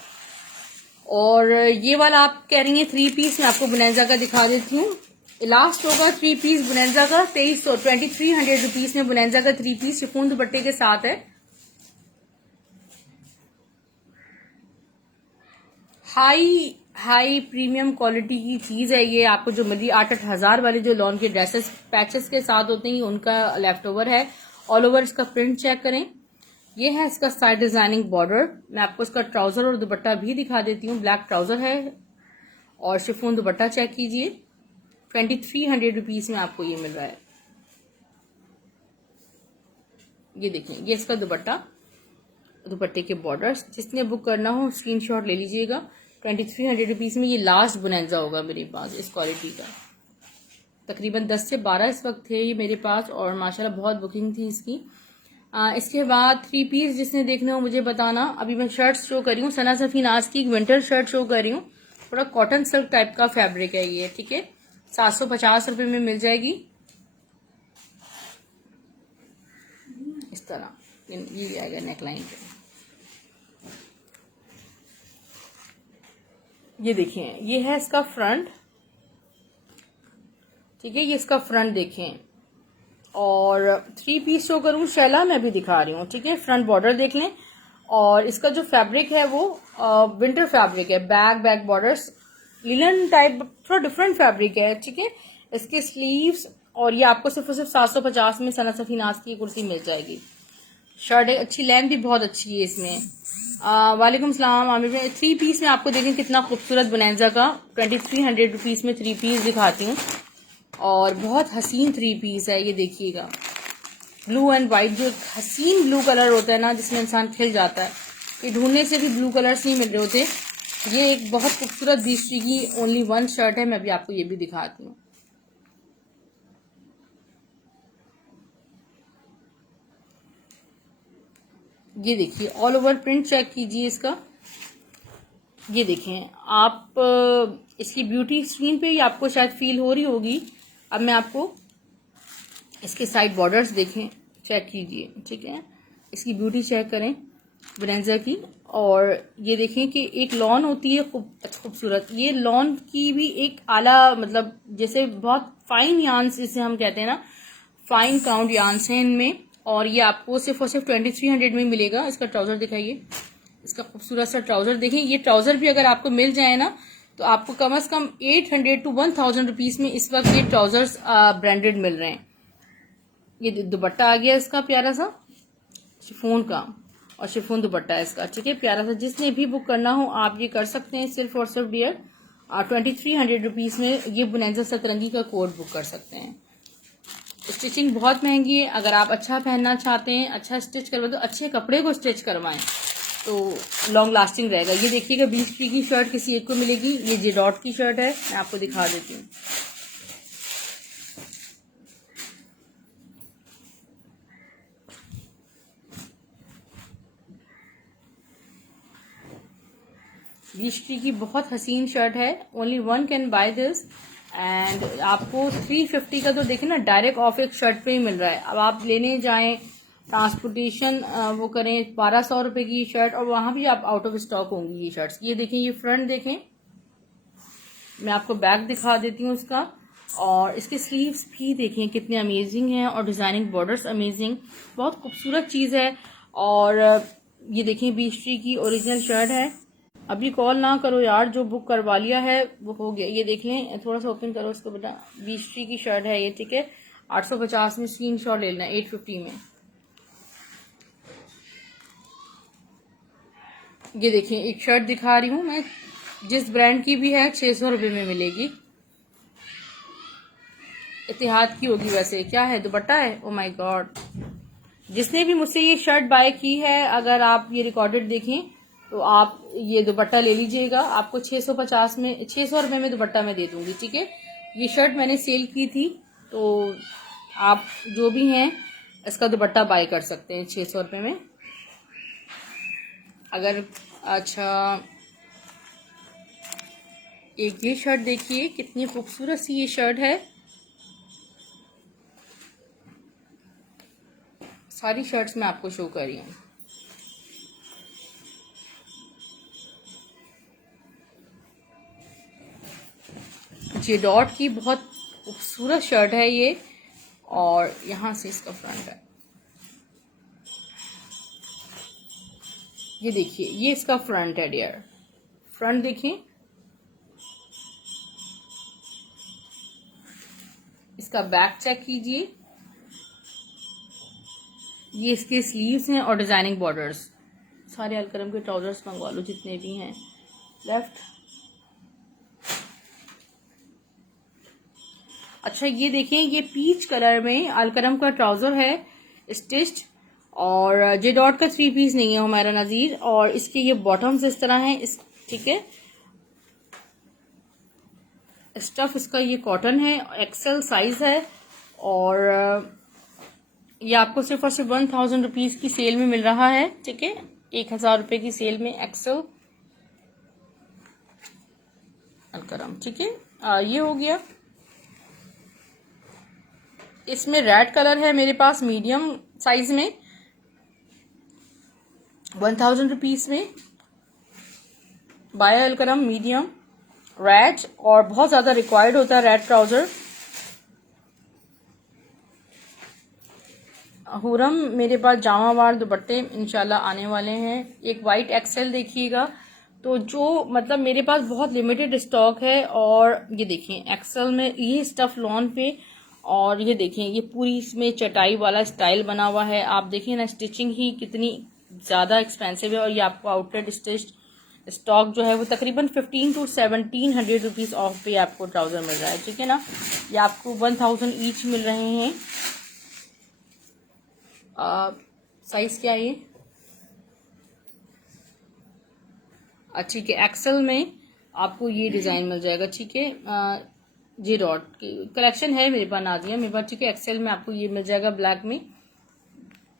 और ये वाला आप कह रही हैं 3 पीस, मैं आपको बोनेंजा का दिखा देती हूँ। लास्ट होगा 3 पीस बोनेंजा का 2300 रुपीज में। बोनेंजा का 3 पीस शिफॉन दुपट्टे के साथ है। हाई प्रीमियम क्वालिटी की चीज है ये। आपको जो मिली 8-8 हजार वाले जो लॉन के ड्रेसेस पैचेस के साथ होते हैं, उनका लेफ्ट ओवर है। ऑल ओवर इसका प्रिंट चेक करें। ये है इसका साइड डिजाइनिंग बॉर्डर। मैं आपको इसका ट्राउजर और दुपट्टा भी दिखा देती हूँ। ब्लैक ट्राउजर है और शिफॉन दुपट्टा चेक कीजिए। 2300 रुपीज में आपको ये मिल रहा है। ये देखें, ये इसका दुपट्टा, दुपट्टे के बॉर्डर्स। जिसने बुक करना हो स्क्रीनशॉट ले लीजिएगा। 2300 रुपीज में ये लास्ट बोनेंजा होगा मेरे पास इस क्वालिटी का। तकरीबन 10 से 12 इस वक्त थे ये मेरे पास और माशाल्लाह बहुत बुकिंग थी इसकी। इसके बाद 3 पीस जिसने देखने हो मुझे बताना। अभी मैं शर्ट शो कर रही हूँ, सना सफीनाज की विंटर शर्ट शो कर रही हूँ। थोड़ा कॉटन सिल्क टाइप का फैब्रिक है ये, ठीक है। 750 रुपए में मिल जाएगी इस तरह। ये आएगा नेकलाइन पे। ये देखिए, ये है इसका फ्रंट, ठीक है। ये इसका फ्रंट देखें। और 3 पीस शो करूँ शैला मैं भी दिखा रही हूँ, ठीक है। फ्रंट बॉर्डर देख लें। और इसका जो फैब्रिक है वो विंटर फैब्रिक है। बैक बॉर्डर्स लिनन टाइप, थोड़ा डिफरेंट फैब्रिक है, ठीक है। इसके स्लीव्स, और ये आपको सिर्फ और सिर्फ 750 में सना सफीनाज की कुर्ती मिल जाएगी। शर्ट एक अच्छी, लेंथ भी बहुत अच्छी है इसमें। वालेकुम सलाम आमिर भाई। 3 पीस में आपको देखें कितना खूबसूरत बोनेंजा का 2300 रुपीज़ में 3 पीस दिखाती हूँ, और बहुत हसीन 3 पीस है। ये देखिएगा, ब्लू एंड वाइट, जो हसीन ब्लू कलर होता है ना, जिसमें इंसान खिल जाता है। ये ढूंढने से भी ब्लू कलर्स नहीं मिल रहे होते। ये एक बहुत खूबसूरत बीस्ट्री की ओनली 1 शर्ट है। मैं भी आपको ये भी दिखाती हूँ। ये देखिए, ऑल ओवर प्रिंट चेक कीजिए इसका। ये देखें आप, इसकी ब्यूटी स्क्रीन पे ही आपको शायद फील हो रही होगी। अब मैं आपको इसके साइड बॉर्डर्स देखें, चेक कीजिए, ठीक है। इसकी ब्यूटी चेक करें ब्रेंजा की। और ये देखें कि एक लॉन होती है खूबसूरत, ये लॉन की भी एक आला, मतलब जैसे बहुत फाइन यान्स इसे हम कहते हैं ना, फाइन काउंट यान्स हैं इनमें। और ये आपको सिर्फ और सिर्फ 2300 में मिलेगा। इसका ट्राउजर दिखाइए, इसका खूबसूरत सा ट्राउजर देखें। ये ट्राउजर भी अगर आपको मिल जाए ना, तो आपको कम से कम 800 to 1000 रुपीज में इस वक्त ये ट्राउजर्स ब्रांडेड मिल रहे हैं। ये दुपट्टा आ गया इसका प्यारा सा शिफोन का, और शिफोन दुपट्टा है इसका, ठीक है, प्यारा सा। जिसने भी बुक करना हो आप ये कर सकते हैं, सिर्फ और सिर्फ डियर 2300 रुपीज में ये बोनेंजा सतरंगी का कोट बुक कर सकते हैं। स्टिचिंग बहुत महंगी है। अगर आप अच्छा पहनना चाहते हैं, अच्छा स्टिच करवाए, तो अच्छे कपड़े को स्टिच करवाएं तो लॉन्ग लास्टिंग रहेगा। ये देखिएगा, 20 रुपये की शर्ट किसी एक को मिलेगी। ये जे डॉट की शर्ट है, मैं आपको दिखा देती हूँ। बीस्ट्री की बहुत हसीन शर्ट है। Only 1 can by this. And आपको 350 का तो देखें ना, डायरेक्ट ऑफ एक शर्ट पे ही मिल रहा है। अब आप लेने जाएं, ट्रांसपोर्टेशन वो करें, 1200 रुपए की शर्ट, और वहां भी आप आउट ऑफ स्टॉक होंगी ये शर्ट्स। ये देखें, ये फ्रंट देखें, मैं आपको बैक दिखा देती हूँ इसका। और इसके स्लीव्स भी देखें कितने अमेजिंग हैं, और डिजाइनिंग बॉर्डर्स अमेजिंग, बहुत खूबसूरत चीज है। और ये देखें, बीस्ट्री की ओरिजिनल शर्ट है। अभी कॉल ना करो यार, जो बुक करवा लिया है वो हो गया। ये देखें, थोड़ा सा ओपन करो इसको बेटा। बीस्ट्री की शर्ट है ये, ठीक है। 850 में स्क्रीनशॉट ले लेना, 850 में। ये देखें, एक शर्ट दिखा रही हूँ मैं, जिस ब्रांड की भी है 600 रुपये में मिलेगी। इतिहाद की होगी वैसे। क्या है, दुपट्टा है। ओ माय गॉड, जिसने भी मुझसे ये शर्ट बाय की है, अगर आप ये रिकॉर्डेड देखें तो आप ये दुपट्टा ले लीजिएगा। आपको 650 में, 600 रुपये में दुपट्टा मैं दे दूंगी, ठीक है। ये शर्ट मैंने सेल की थी, तो आप जो भी हैं इसका दुपट्टा बाय कर सकते हैं 600 रुपये में। अगर अच्छा, एक ये शर्ट देखिए, कितनी खूबसूरत सी ये शर्ट है। सारी शर्ट्स मैं आपको शो कर रही हूँ। जे डॉट की बहुत खूबसूरत शर्ट है ये, और यहां से इसका फ्रंट है। ये देखिए, ये इसका फ्रंट है डियर। फ्रंट देखिए, इसका बैक चेक कीजिए। ये इसके स्लीव्स हैं और डिजाइनिंग बॉर्डर्स। सारे अलकरम के ट्राउजर्स मंगवा लो जितने भी हैं। लेफ्ट, अच्छा ये देखें, ये पीच कलर में अलकरम का ट्राउजर है स्टिच्ड, और जे डॉट का 3 पीस नहीं है हमारा नजीर। और इसके ये बॉटम्स इस तरह हैं, इस, ठीक है। स्टफ इसका ये कॉटन है, एक्सेल साइज है। और ये आपको सिर्फ और सिर्फ 1000 रुपीज की सेल में मिल रहा है, ठीक है। 1000 रुपए की सेल में एक्सेल अलकरम, ठीक है। ये हो गया। इसमें रेड कलर है मेरे पास मीडियम साइज में, 1000 रुपीज में। बाय अलकरम मीडियम रेड, और बहुत ज्यादा रिक्वायर्ड होता है रेड ट्राउजर। हुरम मेरे पास जामावार दुपट्टे इंशाल्लाह आने वाले हैं। एक वाइट एक्सेल देखिएगा, तो जो मतलब मेरे पास बहुत लिमिटेड स्टॉक है। और ये देखें एक्सेल में ये स्टफ लॉन पे, और ये देखें ये पूरी इसमें चटाई वाला स्टाइल बना हुआ है। आप देखें ना स्टिचिंग ही कितनी ज़्यादा एक्सपेंसिव है। और ये आपको आउटलेट स्टिच स्टॉक जो है वो तकरीबन 1500 to 1700 रुपीज़ ऑफ पे आपको ट्राउज़र मिल रहा है, ठीक है ना। ये आपको 1000 ईच मिल रहे हैं। साइज़ क्या है ये? ठीक है, एक्सेल में आपको ये डिज़ाइन मिल जाएगा, ठीक है। जी डॉट की कलेक्शन है मेरे पास, नादिया मेरे पास, ठीक है। एक्सेल में आपको ये मिल जाएगा ब्लैक में।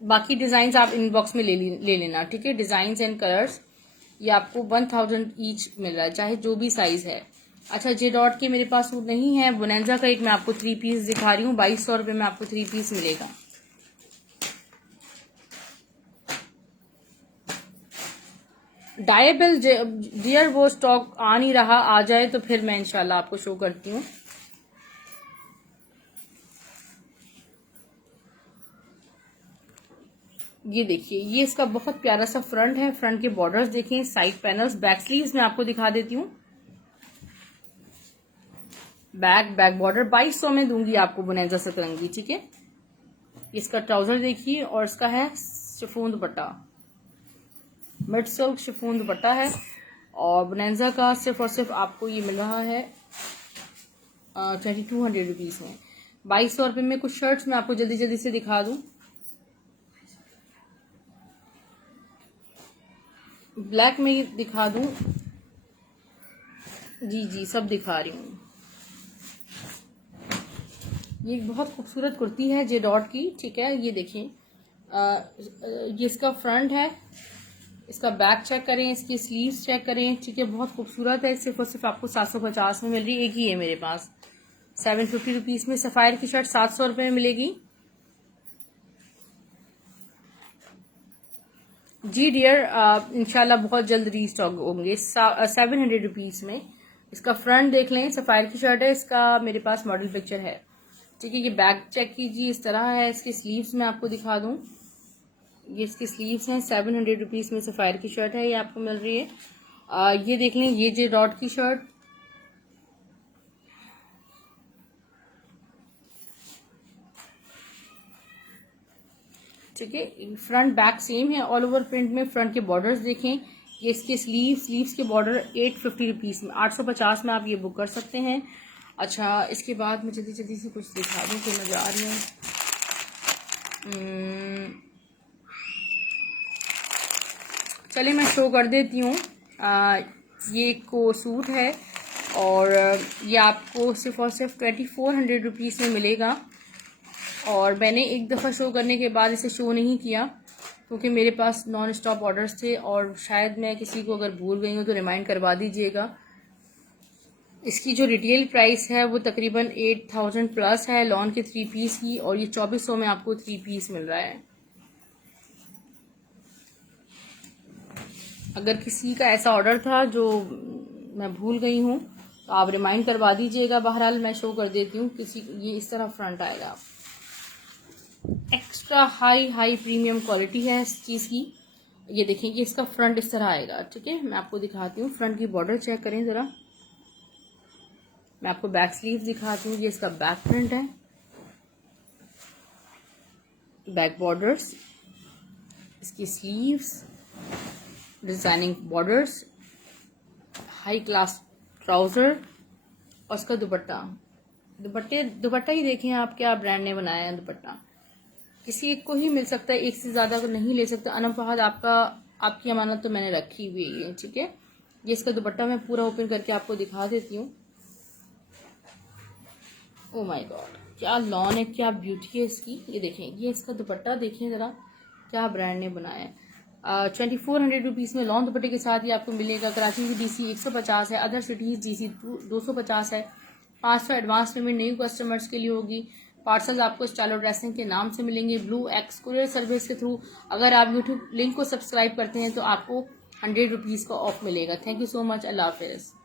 बाकी डिज़ाइंस आप इनबॉक्स में ले लेना, ठीक है। डिज़ाइंस एंड कलर्स ये आपको 1000 ईच मिल रहा है, चाहे जो भी साइज़ है। अच्छा, जे डॉट के मेरे पास सूट नहीं है। बोनेंजा का एक मैं आपको 3 पीस दिखा रही हूँ, 2200 रुपये में आपको 3 पीस मिलेगा। डायबल डियर वो स्टॉक आ नहीं रहा, आ जाए तो फिर मैं इंशाल्लाह आपको शो करती हूँ। ये देखिए ये इसका बहुत प्यारा सा फ्रंट है। फ्रंट के बॉर्डर्स देखें, साइड पैनल्स, बैक स्लीव्स में आपको दिखा देती हूँ। बैक बॉर्डर 2200 में दूंगी आपको बोनेंजा सतरंगी, ठीक है। इसका ट्राउजर देखिए, और इसका है शिफॉन दुपट्टा, मिड सिल्क शिफॉन दुपट्टा है। और बोनेंजा का सिर्फ और सिर्फ आपको ये मिल रहा है 2200 रुपीज़ में। 2200 रुपये में कुछ शर्ट्स मैं आपको जल्दी जल्दी से दिखा दूँ। ब्लैक में दिखा दूँ, जी सब दिखा रही हूँ। ये बहुत खूबसूरत कुर्ती है जे डॉट की, ठीक है। ये देखें ये इसका फ्रंट है, इसका बैक चेक करें, इसकी स्लीव्स चेक करें, ठीक है। बहुत खूबसूरत है। सिर्फ और सिर्फ आपको 750 में मिल रही है। एक ही है मेरे पास 750 रुपीज़ में। सफ़ायर की शर्ट 700 रुपये में मिलेगी। जी डियर, इंशाल्लाह बहुत जल्द रीस्टॉक होंगे 700 रुपीज़ में। इसका फ्रंट देख लें, सफ़ायर की शर्ट है, इसका मेरे पास मॉडल पिक्चर है, ठीक है। ये बैक चेक कीजिए, इस तरह है। इसकी स्लीव्स मैं आपको दिखा दूं, ये इसकी स्लीव्स हैं। 700 रुपीज़ में सफ़ायर की शर्ट है, ये आपको मिल रही है। ये देख लें, ये जे डॉट की शर्ट, ठीक है। फ्रंट बैक सेम है, ऑल ओवर प्रिंट में। फ्रंट के बॉर्डर्स देखें, ये इसके स्लीव्स के बॉर्डर 850 रुपीज़ में, 850 में आप ये बुक कर सकते हैं। अच्छा, इसके बाद मैं जल्दी जल्दी से कुछ दिखा दूँ कि मैं जा रही हूँ। चलिए मैं शो कर देती हूँ। ये को सूट है, और ये आपको सिर्फ और सिर्फ 2400 रुपीज़ में मिलेगा। और मैंने एक दफ़ा शो करने के बाद इसे शो नहीं किया, क्योंकि मेरे पास नॉन स्टॉप ऑर्डर्स थे, और शायद मैं किसी को अगर भूल गई हूँ तो रिमाइंड करवा दीजिएगा। इसकी जो रिटेल प्राइस है वो तकरीबन 8000 प्लस है लॉन के 3 पीस की, और ये 2400 में आपको 3 पीस मिल रहा है। अगर किसी का ऐसा ऑर्डर था जो मैं भूल गई हूँ तो आप रिमाइंड करवा दीजिएगा। बहरहाल मैं शो कर देती हूँ। किसी ये इस तरह फ्रंट आएगा, एक्स्ट्रा हाई प्रीमियम क्वालिटी है इस चीज़ की। ये देखेंगे इसका फ्रंट इस तरह आएगा, ठीक है। मैं आपको दिखाती हूँ, फ्रंट की बॉर्डर चेक करें ज़रा। मैं आपको बैक स्लीव दिखाती हूँ, ये इसका बैक प्रिंट है, बैक बॉर्डर्स, इसकी sleeves, designing borders, high class trouser, और इसका दुपट्टा ही देखें आप, क्या ब्रांड ने बनाया है दुपट्टा। किसी एक को ही मिल सकता है, एक से ज़्यादा को नहीं ले सकता। अनम फहद आपकी अमानत तो मैंने रखी हुई है, ठीक है। ये इसका दुपट्टा मैं पूरा ओपन करके आपको दिखा देती हूँ। ओ माय गॉड, क्या लॉन है, क्या ब्यूटी है इसकी। ये देखें, ये इसका दुपट्टा देखें ज़रा, क्या ब्रांड ने बनाया है। 2400 रुपीज़ में लॉन दुपट्टे के साथ ही आपको मिलेगा। कराची की DC 150 है, अदर सिटीज़ DC 250 है। 500 एडवांस पेमेंट न्यू कस्टमर्स के लिए होगी। पार्सल्स आपको स्टाइलो ड्रेसिंग के नाम से मिलेंगे, ब्लू एक्स कुरियर सर्विस के थ्रू। अगर आप यूट्यूब लिंक को सब्सक्राइब करते हैं तो आपको 100 रुपीज़ का ऑफ मिलेगा। थैंक यू सो मच, अल्लाह हाफिज़।